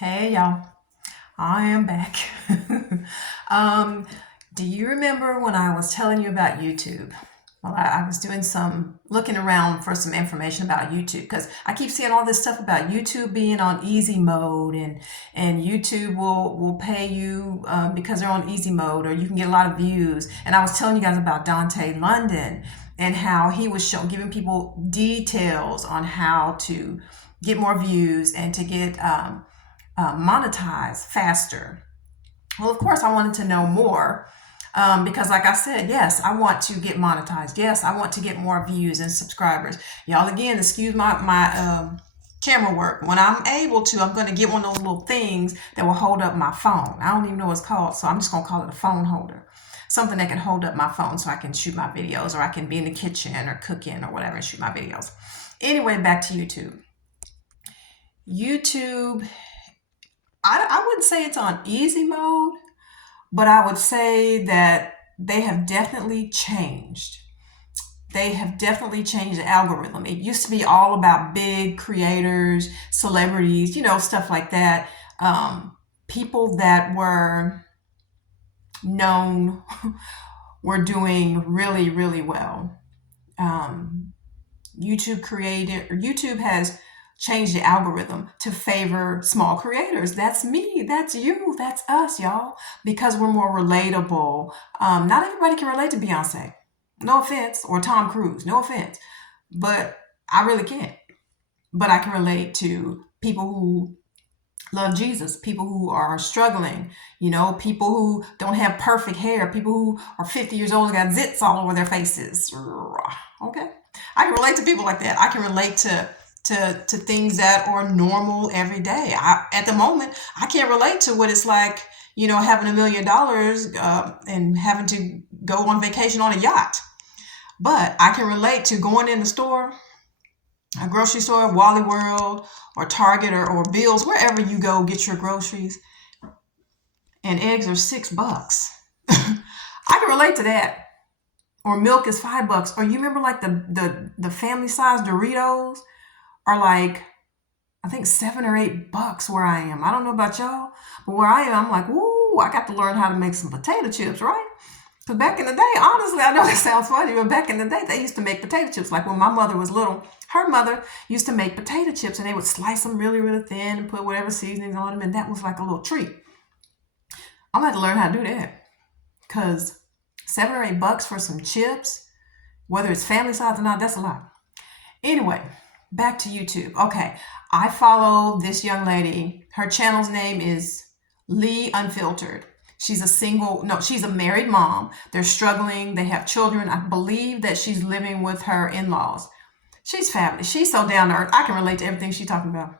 Hey y'all, I am back. um, do you remember when I was telling you about YouTube? Well, I was doing some looking around for some information about YouTube because I keep seeing all this stuff about YouTube being on easy mode and YouTube will pay you because they're on easy mode or you can get a lot of views. And I was telling you guys about Dante London and how he was giving people details on how to get more views and to get monetize faster. Well, of course, I wanted to know more because, like I said, yes, I want to get monetized. Yes, I want to get more views and subscribers. Y'all, again, excuse my camera work. When I'm able to, I'm going to get one of those little things that will hold up my phone. I don't even know what it's called, so I'm just going to call it a phone holder. Something that can hold up my phone so I can shoot my videos, or I can be in the kitchen or cooking or whatever and shoot my videos. Anyway, back to YouTube. YouTube, I wouldn't say it's on easy mode, but I would say that they have definitely changed. They have definitely changed the algorithm. It used to be all about big creators, celebrities, stuff like that. People that were known were doing really, really well. Um, YouTube has changed the algorithm to favor small creators. That's me, that's you, that's us, y'all, because we're more relatable. Not everybody can relate to Beyonce. No offense, or Tom Cruise, no offense, but I really can't. But I can relate to people who love Jesus, people who are struggling, people who don't have perfect hair, people who are 50 years old and got zits all over their faces. Okay. I can relate to people like that. I can relate to things that are normal every day. At the moment, I can't relate to what it's like, having $1 million and having to go on vacation on a yacht. But I can relate to going in the store, a grocery store, Wally World, or Target, or Bill's, wherever you go get your groceries, and eggs are $6. I can relate to that. Or milk is $5. Or you remember like the family size Doritos are like, I think $7 or $8 where I am. I don't know about y'all, but where I am, I'm like, ooh, I got to learn how to make some potato chips, right? Because back in the day, honestly, I know it sounds funny, but back in the day, they used to make potato chips. Like when my mother was little, her mother used to make potato chips, and they would slice them really, really thin and put whatever seasonings on them, and that was like a little treat. I'm going to have to learn how to do that because $7 or $8 for some chips, whether it's family size or not, that's a lot. Anyway, back to YouTube. Okay, I follow this young lady. Her channel's name is Lee Unfiltered. She's a married mom. They're struggling. They have children. I believe that she's living with her in-laws. She's fabulous. She's so down to earth. I can relate to everything she's talking about.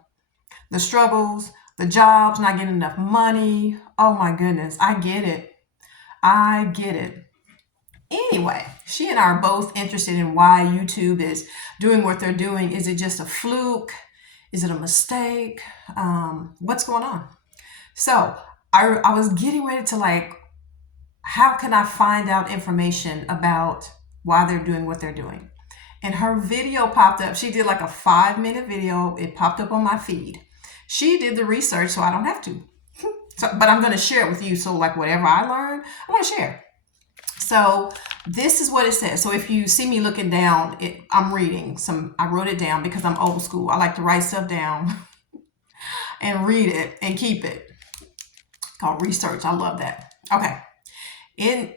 The struggles, the jobs, not getting enough money. Oh my goodness. I get it. I get it. Anyway, she and I are both interested in why YouTube is doing what they're doing. Is it just a fluke? Is it a mistake? What's going on? So I was getting ready to how can I find out information about why they're doing what they're doing? And her video popped up. She did like a 5-minute video. It popped up on my feed. She did the research, so I don't have to. But I'm going to share it with you. So like whatever I learned, I'm going to share. So this is what it says. So if you see me looking down, I'm reading I wrote it down because I'm old school. I like to write stuff down and read it and keep it. Called research. I love that. Okay.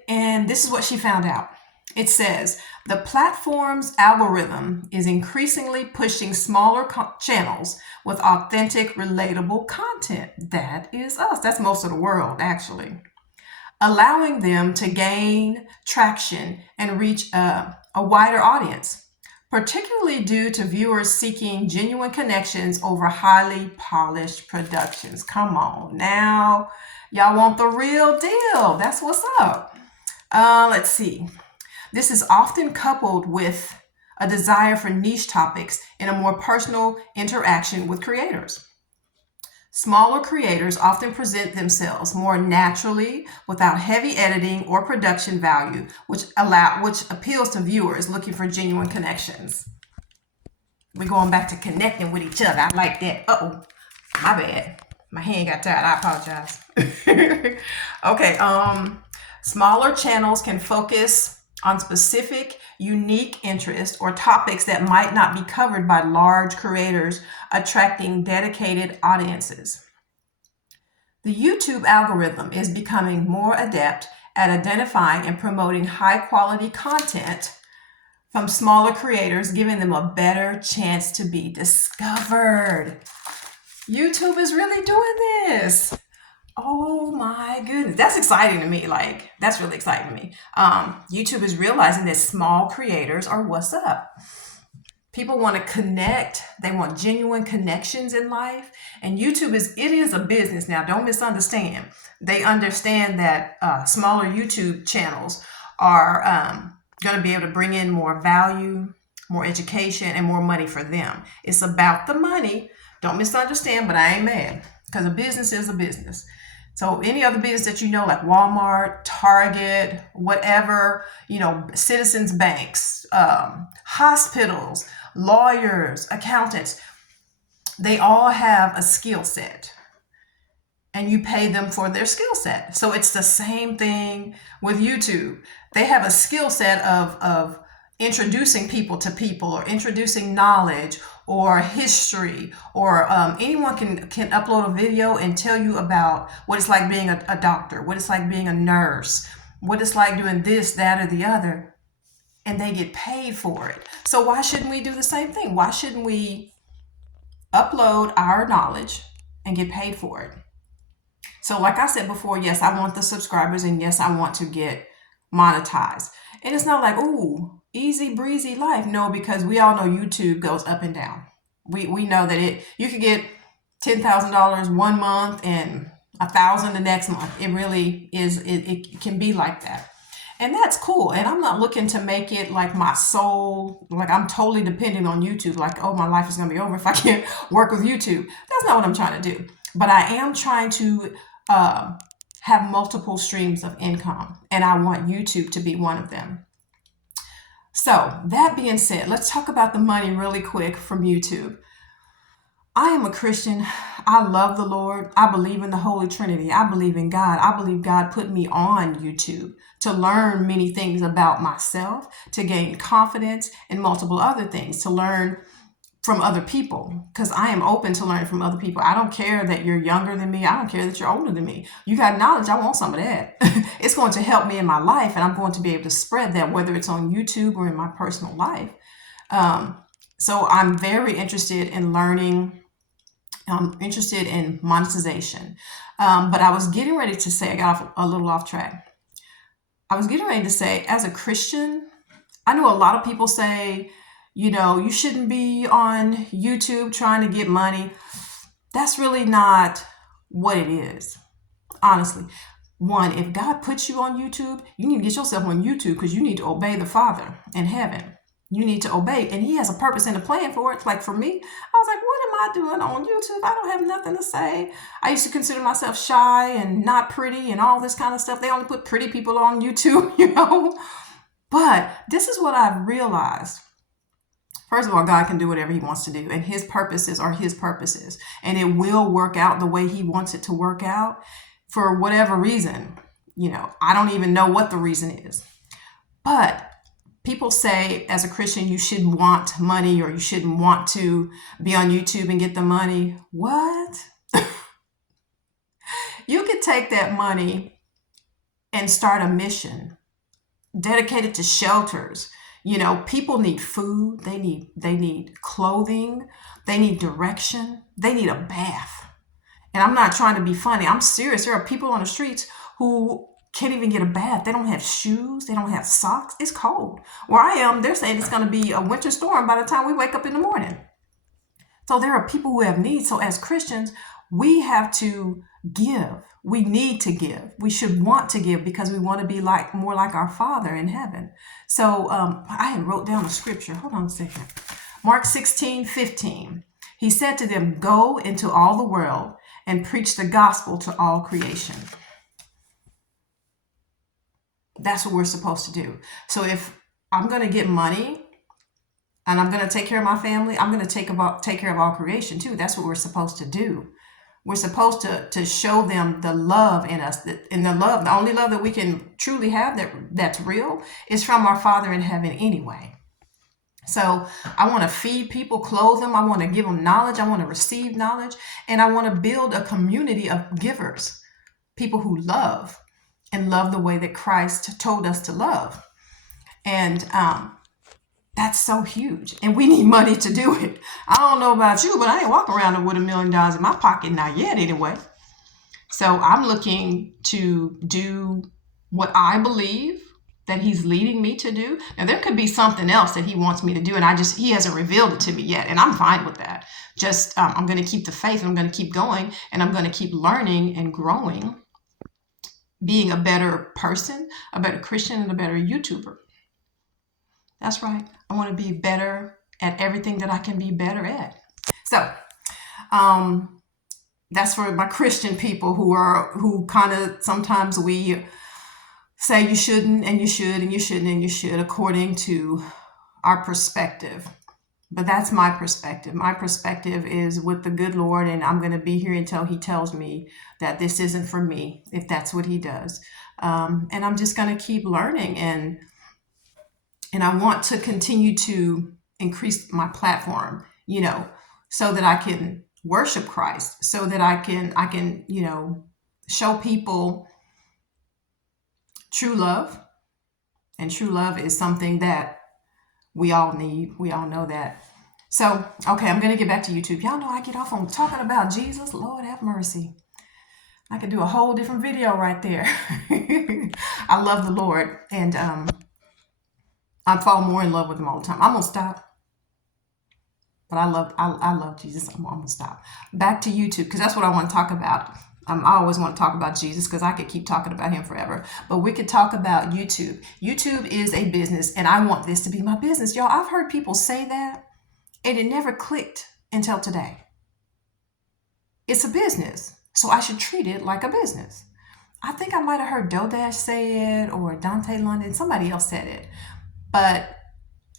And this is what she found out. It says the platform's algorithm is increasingly pushing smaller channels with authentic, relatable content. That is us. That's most of the world, actually. Allowing them to gain traction and reach a wider audience, particularly due to viewers seeking genuine connections over highly polished productions. Come on now. Y'all want the real deal. That's what's up. Let's see. This is often coupled with a desire for niche topics and a more personal interaction with creators. Smaller creators often present themselves more naturally without heavy editing or production value, which appeals to viewers looking for genuine connections. We're going back to connecting with each other. I like that. Uh-oh, my bad. My hand got tired. I apologize. Okay. Smaller channels can focus on specific, unique interests or topics that might not be covered by large creators, attracting dedicated audiences. The YouTube algorithm is becoming more adept at identifying and promoting high quality content from smaller creators, giving them a better chance to be discovered. YouTube is really doing this. Oh my goodness. That's exciting to me. Like, that's really exciting to me. YouTube is realizing that small creators are what's up. People want to connect. They want genuine connections in life. And YouTube it is a business now. Don't misunderstand. They understand that smaller YouTube channels are going to be able to bring in more value, more education, and more money for them. It's about the money. Don't misunderstand, but I ain't mad, because a business is a business. So any other business that you know, like Walmart, Target, whatever, Citizens Banks, hospitals, lawyers, accountants, they all have a skill set, and you pay them for their skill set. So it's the same thing with YouTube. They have a skill set of introducing people to people, or introducing knowledge or history, or anyone can upload a video and tell you about what it's like being a doctor, what it's like being a nurse, what it's like doing this, that, or the other, and they get paid for it. So why shouldn't we do the same thing? Why shouldn't we upload our knowledge and get paid for it? So like I said before, yes, I want the subscribers, and yes, I want to get monetized. And it's not like, ooh, easy breezy life. No, because we all know YouTube goes up and down. We know that you could get $10,000 one month and $1,000 the next month. It really is. It can be like that. And that's cool. And I'm not looking to make it like my soul, like I'm totally dependent on YouTube. Like, oh, my life is going to be over if I can't work with YouTube. That's not what I'm trying to do. But I am trying to have multiple streams of income. And I want YouTube to be one of them. So that being said, let's talk about the money really quick from YouTube. I am a Christian. I love the Lord. I believe in the Holy Trinity. I believe in God. I believe God put me on YouTube to learn many things about myself, to gain confidence, and multiple other things, to learn from other people, because I am open to learn from other people. I don't care that you're younger than me. I don't care that you're older than me. You got knowledge. I want some of that. It's going to help me in my life, and I'm going to be able to spread that, whether it's on YouTube or in my personal life. So I'm very interested in learning. I'm interested in monetization. But I was getting ready to say, I got a little off track. I was getting ready to say, as a Christian, I know a lot of people say, you shouldn't be on YouTube trying to get money. That's really not what it is. Honestly, one, if God puts you on YouTube, you need to get yourself on YouTube because you need to obey the Father in heaven. You need to obey, and He has a purpose and a plan for it. Like for me, I was like, what am I doing on YouTube? I don't have nothing to say. I used to consider myself shy and not pretty and all this kind of stuff. They only put pretty people on YouTube, But this is what I've realized. First of all, God can do whatever He wants to do, and His purposes are His purposes, and it will work out the way He wants it to work out for whatever reason. I don't even know what the reason is. But people say, as a Christian, you shouldn't want money, or you shouldn't want to be on YouTube and get the money. What? You could take that money and start a mission dedicated to shelters. People need food. They need clothing. They need direction. They need a bath. And I'm not trying to be funny. I'm serious. There are people on the streets who can't even get a bath. They don't have shoes. They don't have socks. It's cold. Where I am, they're saying it's going to be a winter storm by the time we wake up in the morning. So there are people who have needs. So as Christians, we have to give. We need to give. We should want to give because we want to be more like our Father in heaven. So I had wrote down a scripture. Hold on a second. Mark 16:15. He said to them, "Go into all the world and preach the gospel to all creation." That's what we're supposed to do. So if I'm going to get money and I'm going to take care of my family, I'm going to take care of all creation too. That's what we're supposed to do. We're supposed to show them the love in us, and the only love that we can truly have that's real is from our Father in heaven anyway. So I want to feed people, clothe them. I want to give them knowledge. I want to receive knowledge, and I want to build a community of givers, people who love and love the way that Christ told us to love. And that's so huge, and we need money to do it. I don't know about you, but I ain't walking around with $1 million in my pocket, not yet anyway. So I'm looking to do what I believe that he's leading me to do. Now there could be something else that he wants me to do, and he hasn't revealed it to me yet, and I'm fine with that. Just I'm going to keep the faith, and I'm going to keep going, and I'm going to keep learning and growing, being a better person, a better Christian, and a better YouTuber. That's right. I want to be better at everything that I can be better at. So, that's for my Christian people who kind of sometimes we say you shouldn't, and you should, and you shouldn't, and you should, according to our perspective. But that's my perspective. My perspective is with the good Lord, and I'm going to be here until he tells me that this isn't for me, if that's what he does. And I'm just going to keep learning, and I want to continue to increase my platform, so that I can worship Christ, so that I can, show people true love. And true love is something that we all need. We all know that. So, okay, I'm going to get back to YouTube. Y'all know I get off on talking about Jesus. Lord have mercy. I could do a whole different video right there. I love the Lord, and I fall more in love with him all the time. I'm gonna stop, but I love Jesus. I'm gonna stop. Back to YouTube, because that's what I want to talk about. I always want to talk about Jesus, because I could keep talking about him forever. But we could talk about YouTube. YouTube is a business, and I want this to be my business, y'all. I've heard people say that, and it never clicked until today. It's a business, so I should treat it like a business. I think I might have heard DoorDash say it, or Dante London. Somebody else said it. But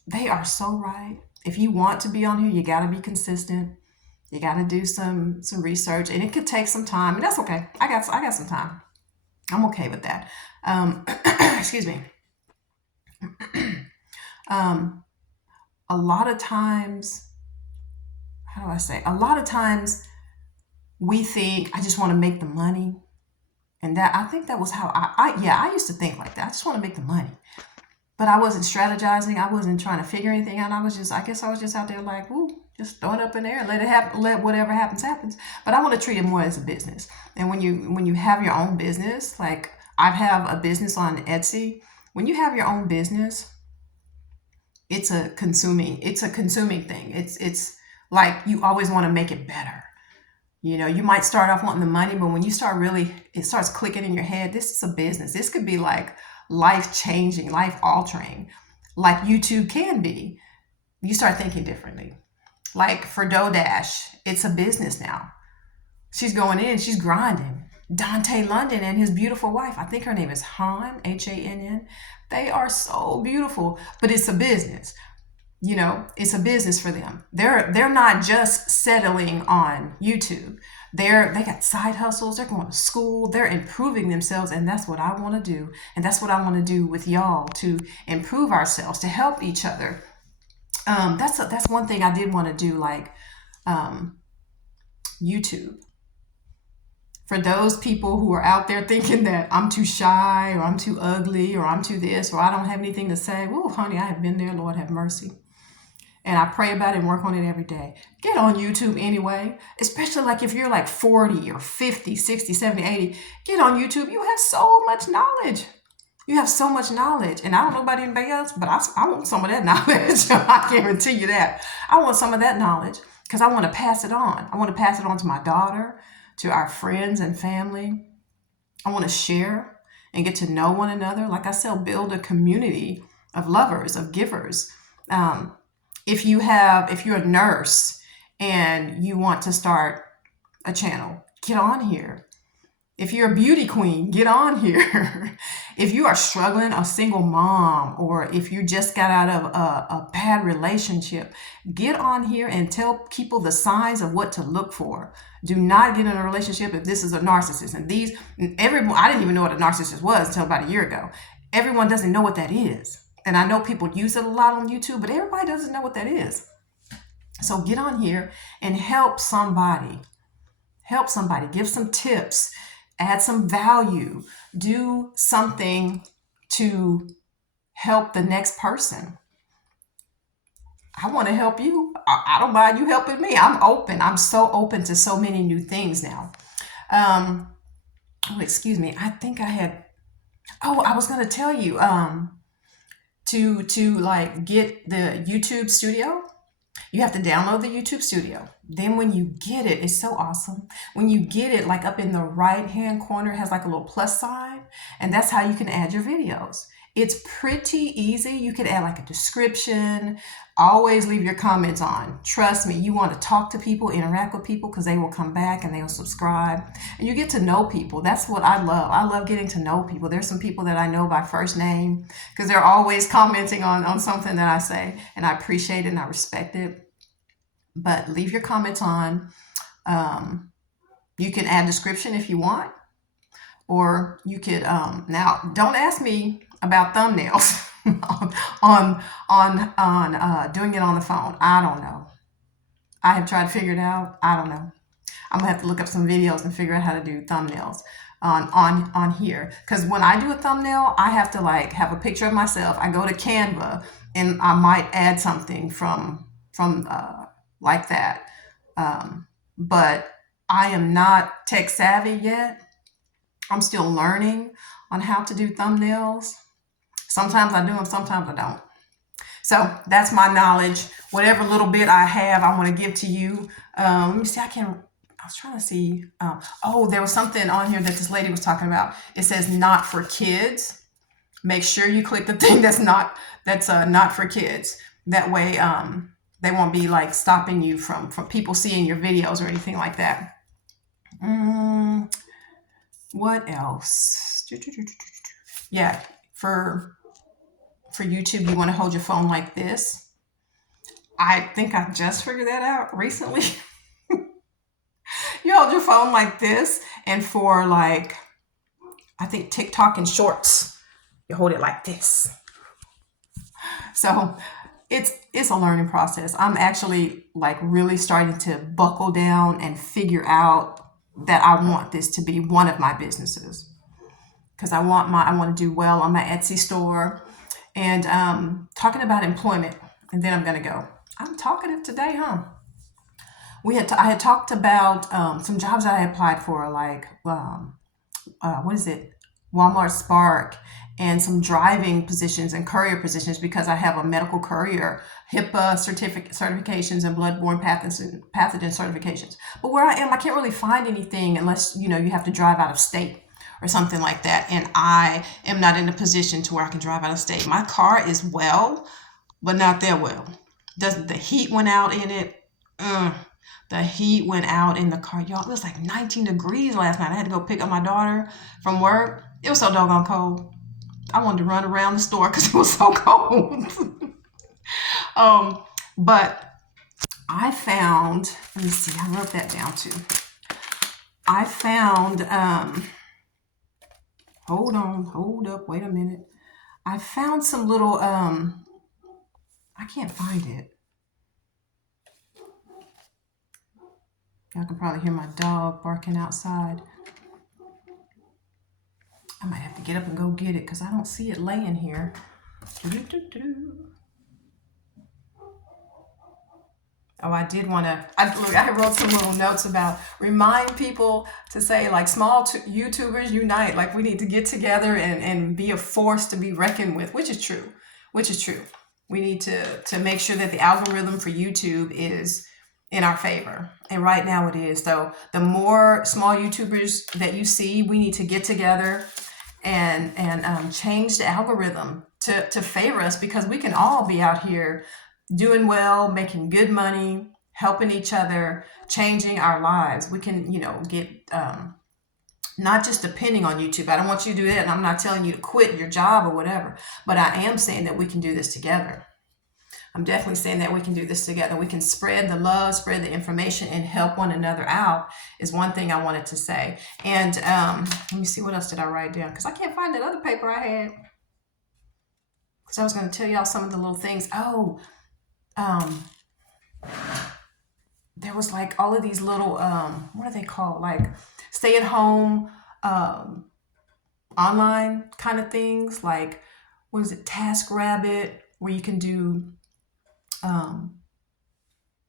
they are so right. If you want to be on here, you got to be consistent. You got to do some research, and it could take some time, and that's okay. I got some time. I'm okay with that. Excuse me. A lot of times, how do I say? A lot of times we think, I just want to make the money, and I think that was how I used to think like that. I just want to make the money. But I wasn't strategizing. I wasn't trying to figure anything out. I guess I was just out there like, ooh, just throw it up in there and let it happen. Let whatever happens. But I want to treat it more as a business. And when you have your own business, like I have a business on Etsy. When you have your own business, it's a consuming thing. It's like you always want to make it better. You might start off wanting the money, but when you start it starts clicking in your head. This is a business. This could be like life-changing, life-altering, like YouTube can be. You start thinking differently. Like for DoorDash, it's a business now. She's going in, she's grinding. Dante London and his beautiful wife, I think her name is Han, Hann. They are so beautiful, but it's a business. It's a business for them. They're not just settling on YouTube. They got side hustles. They're going to school. They're improving themselves, and that's what I want to do. And that's what I want to do with y'all, to improve ourselves, to help each other. That's one thing I did want to do, like YouTube. For those people who are out there thinking that I'm too shy, or I'm too ugly, or I'm too this, or I don't have anything to say, whoa, honey, I have been there. Lord have mercy. And I pray about it and work on it every day. Get on YouTube anyway, especially like if you're like 40 or 50, 60, 70, 80. Get on YouTube. You have so much knowledge. You have so much knowledge. And I don't know about anybody else, but I want some of that knowledge. I guarantee you that. I want some of that knowledge because I want to pass it on. I want to pass it on to my daughter, to our friends and family. I want to share and get to know one another. Like I said, build a community of lovers, of givers. If you're a nurse and you want to start a channel, get on here. If you're a beauty queen, get on here. If you are struggling, a single mom, or if you just got out of a bad relationship, get on here and tell people the signs of what to look for. Do not get in a relationship if this is a narcissist. And everyone, I didn't even know what a narcissist was until about a year ago. Everyone doesn't know what that is. And I know people use it a lot on YouTube, but everybody doesn't know what that is. So get on here and help somebody. Help somebody. Give some tips. Add some value. Do something to help the next person. I want to help you. I don't mind you helping me. I'm open. I'm so open to so many new things now. Excuse me. I think I had. Oh, I was gonna tell you. To like get the YouTube Studio. You have to download the YouTube Studio. Then when you get it, it's so awesome. When you get it, like up in the right hand corner, it has like a little plus sign, and that's how you can add your videos. It's pretty easy. You can add like a description. Always leave your comments on. Trust me, you want to talk to people, interact with people, because they will come back and they'll subscribe. And you get to know people. That's what I love. I love getting to know people. There's some people that I know by first name because they're always commenting on something that I say, and I appreciate it and I respect it. But leave your comments on. You can add description if you want, or you could now don't ask me about thumbnails on doing it on the phone. I don't know. I have tried to figure it out. I don't know. I'm gonna have to look up some videos and figure out how to do thumbnails on here, because when I do a thumbnail, I have to like have a picture of myself. I go to Canva and I might add something from like that. But I am not tech savvy yet. I'm still learning on how to do thumbnails. Sometimes I do them, sometimes I don't. So that's my knowledge. Whatever little bit I have, I want to give to you. Let me see. I was trying to see. There was something on here that this lady was talking about. It says not for kids. Make sure you click the thing that's not for kids. That way, they won't be like stopping you from people seeing your videos or anything like that. What else? Yeah, for YouTube, you want to hold your phone like this. I think I just figured that out recently. You hold your phone like this, and for like, I think TikTok and Shorts, you hold it like this. So it's a learning process. I'm actually like really starting to buckle down and figure out that I want this to be one of my businesses, because I want to do well on my Etsy store. And talking about employment, and then I'm gonna go. I'm talkative today, huh? I had talked about some jobs that I applied for, like what is it, Walmart Spark, and some driving positions and courier positions, because I have a medical courier, HIPAA certifications, and bloodborne pathogen certifications. But where I am, I can't really find anything unless you have to drive out of state or something like that. And I am not in a position to where I can drive out of state. My car is well, but not that well. The heat went out in it. The heat went out in the car, y'all. It was like 19 degrees last night. I had to go pick up my daughter from work. It was so doggone cold. I wanted to run around the store because it was so cold. But I found, let me see, I wrote that down too. I found, hold up, wait a minute. I found some little, I can't find it. Y'all can probably hear my dog barking outside. I might have to get up and go get it because I don't see it laying here. Oh, I did want to, I wrote some little notes about remind people to say like small YouTubers unite. Like we need to get together and be a force to be reckoned with, which is true. We need to make sure that the algorithm for YouTube is in our favor. And right now it is. So the more small YouTubers that you see, we need to get together and change the algorithm to favor us, because we can all be out here doing well, making good money, helping each other, changing our lives. We can, get not just depending on YouTube. I don't want you to do that. And I'm not telling you to quit your job or whatever, but I am saying that we can do this together. I'm definitely saying that we can do this together. We can spread the love, spread the information, and help one another out is one thing I wanted to say. And let me see, what else did I write down? Because I can't find that other paper I had. Because I was going to tell y'all some of the little things. Oh, there was like all of these little, what are they called? Like stay at home, online kind of things. Like, what is it? TaskRabbit, where you can do,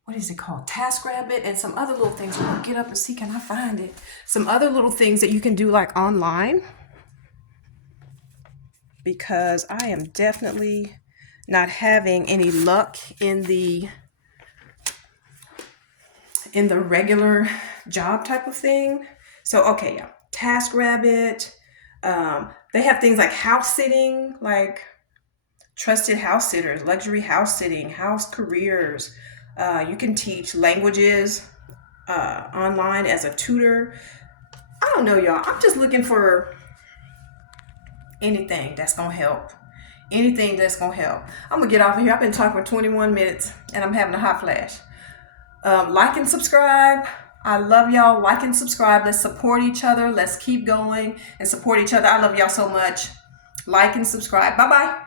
what is it called? TaskRabbit, and some other little things. I'm gonna get up and see, can I find it? Some other little things that you can do like online, because I am definitely not having any luck in the regular job type of thing. So okay, yeah, TaskRabbit. They have things like house sitting, like trusted house sitters, luxury house sitting, house careers. You can teach languages online as a tutor. I don't know, y'all. I'm just looking for anything that's gonna help. Anything that's gonna help. I'm gonna get off of here. I've been talking for 21 minutes and I'm having a hot flash. Like and subscribe. I love y'all. Like and subscribe. Let's support each other. Let's keep going and support each other. I love y'all so much. Like and subscribe. Bye bye.